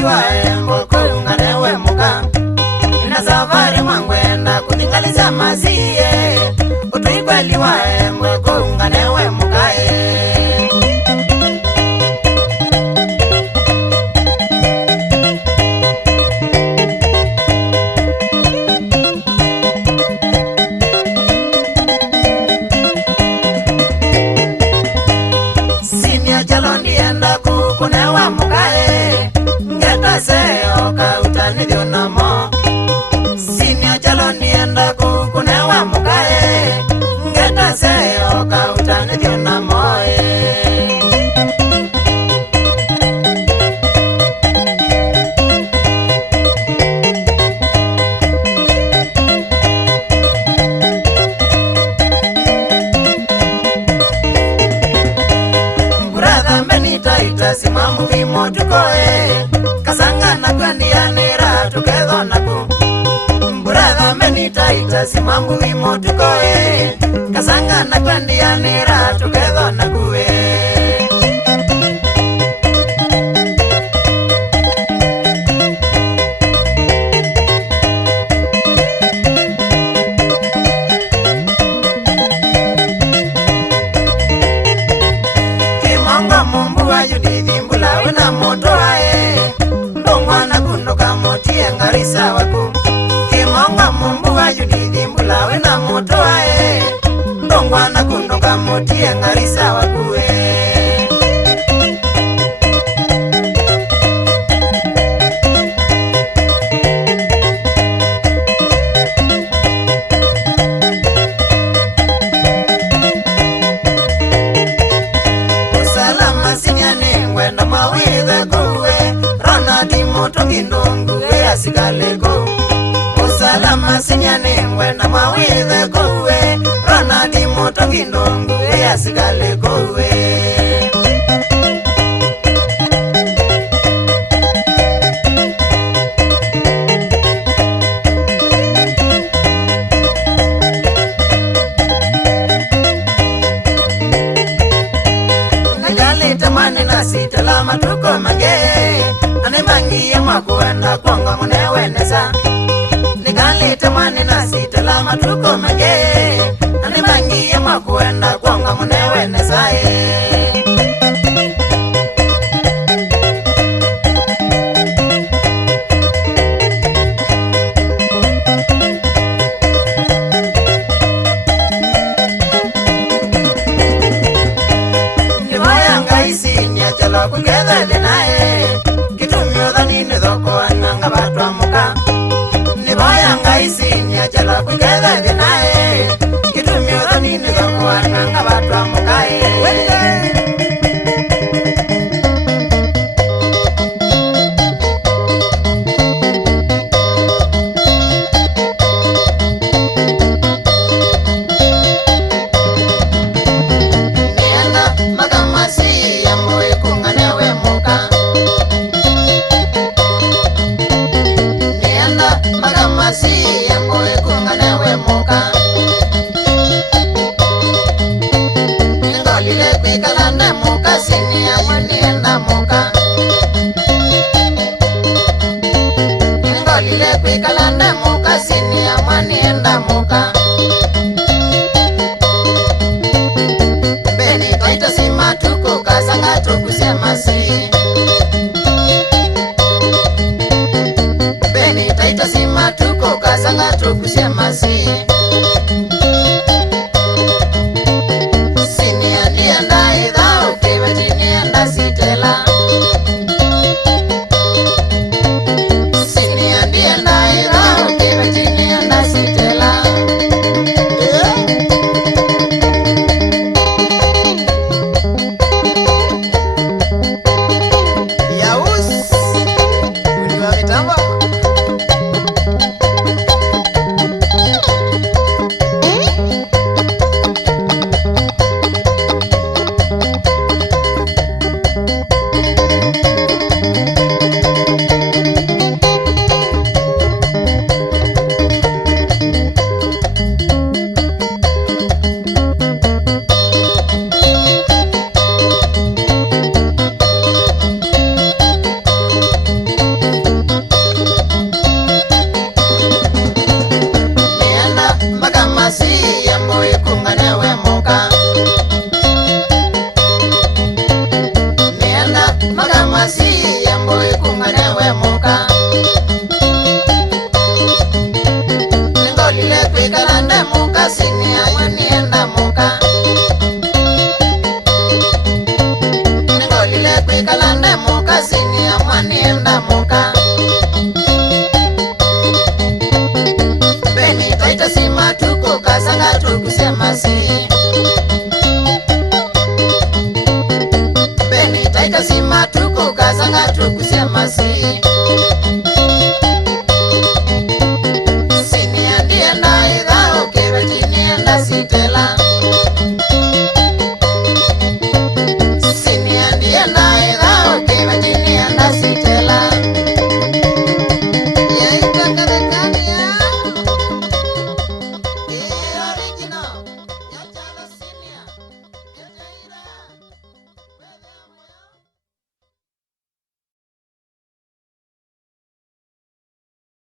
tuikweliwa mboko unganewe muka ina safari mwangwenda kuningaliza maziye utuikweliwa mboko unganewe muka Sinia jalondi enda kukunewa mukae ngeta seo kautani dionamo Sinia jalondi enda kukunewa mukae ngeta seo kautani dionamo Simamu vimo tukoe kasanga na kwendianira tukedho naku Brother meni taita simamu vimo tukoe kasanga na kwendianira tukedho nakuwe Kimongo mumbu wa yudithi wina moto ae ndongwana kundoka motie ngarisa waku Kimonga mumbu wa yudithi mbula wina moto ae ndongwana kundoka motie ngarisa waku Usalama sinyane ngwenda mawithe kuwe Ronaldi moto ngindungu asikaleko Usalama sinyane ngwenda mawithe kuwe Ronaldi moto ngindungu asikaleko Tamani na sitala matuko mange Ane mangi ya makuenda kwanga munewe nesa Nikali tamani na sitala matuko mange Ane mangi ya makuenda kwanga munewe nesa Chala kuketha linae Kitumio dhani nidhoko ananga batu amuka Nibaya ngaisi nya chala kuketha linae Kitumio dhani nidhoko ananga batu amuka Kalanda muka sini amani enda muka Beni taita sima tuko kasanga tuku semasi Beni taita sima tuko kasanga tuku semasi Sini andi enda idha ukiwe jini enda sitela kenda muka Beni taita sima tuko kasanga tukusema si Beni taita sima tuko kasanga tukusema si